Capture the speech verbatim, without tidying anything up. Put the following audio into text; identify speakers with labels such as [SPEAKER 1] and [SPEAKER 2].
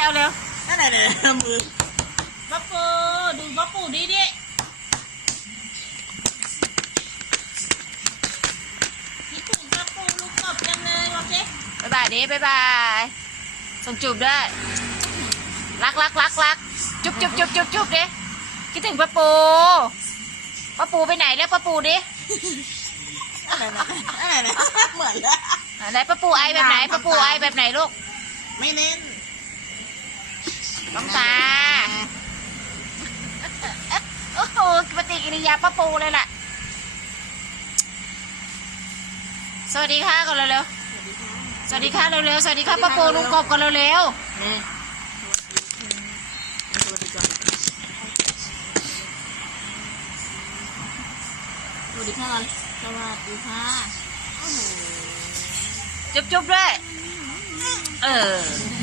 [SPEAKER 1] เอาเร็ว
[SPEAKER 2] นั่นไหนเนี่ยมือ
[SPEAKER 1] ป้าปูดูป้าปูดิดิคิดถึงป้าปูลูกกบจังเลยบอกสิบ๊ายบายดิบ๊ายบายส่งจูบด้วยรักรักรักรักจุ๊บจุ๊บจุ๊บจุ๊บจุ๊บดิคิดถึงป้าปูป้าปูไปไหนแล้วป้าปูดิ
[SPEAKER 2] อะไรนะอะไรนะเหมือนเลย
[SPEAKER 1] ไหนป้าปูไอแบบไหนป้าปูไอแบบไหนลูก
[SPEAKER 2] ไม่เน้น
[SPEAKER 1] น้องตาโอ้โหปฏิกิริยาป้าปูเลยล่ะสวัสดีค่ะก่อนเร็วๆสวัสดีค่ะเร็วๆสวัสดีค่ะป้าปูลุงกบก่อนเร็ว
[SPEAKER 2] นี่สวัสดีก่อนสวัสดีค่ะสวัสดีค่ะ
[SPEAKER 1] ๆจุ๊บๆด้วยเออ